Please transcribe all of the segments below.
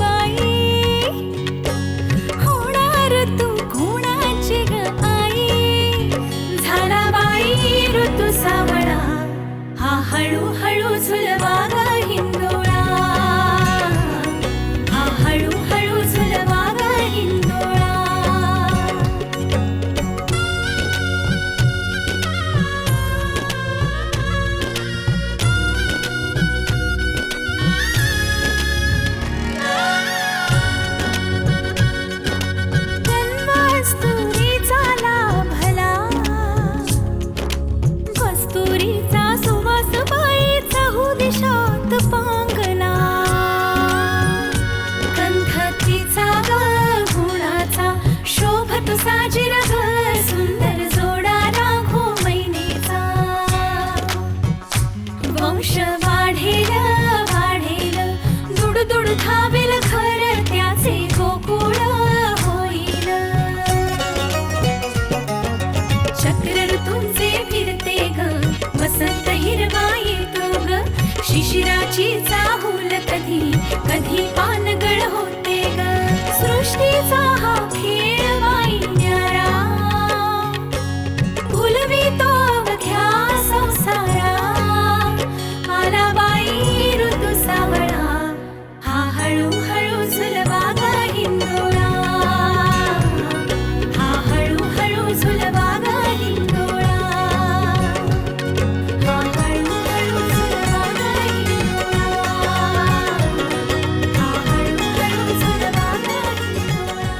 बाई, होणार तू कोणाची ग आई? झाला बाई ऋतू सावळा, हा हळूहळू झुलवा ग हिंदोळा, हा हळूहळू झुलवा ग हिंदोळा. कस्तुरीचा लाभला, कस्तुरीचा सुवास बाई चहू दिशात पांगला. गंधतीचा ग गुणाचा शोभतो साजिर ग, सुंदर जोडा राघो मैनेचा. वंश वाढेल वाढेल, दुड दुड धावेल घर, त्याचे गोकुळ होईल. चक्र ऋतूंचे फिरते ग, वसंत हिरवा येतो ग, शिशिराची चाहूल कधी कधी पानगळ होते ग. सृष्टीचा हा खेळ बाई न्यारा, भुलवितो अवघ्या संसारा. आला बाई ऋतू सावळा, हा हळूहळू झुलवा ग हिंदोळा, हा हळूहळू झुलवा ग हिंदोळा, हा हळूहळू झुलवा ग हिंदोळा, हा हळूहळू झुलवा ग हिंदोळा.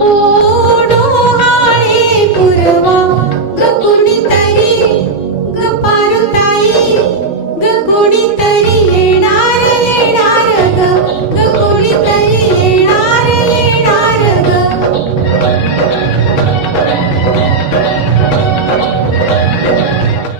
ओ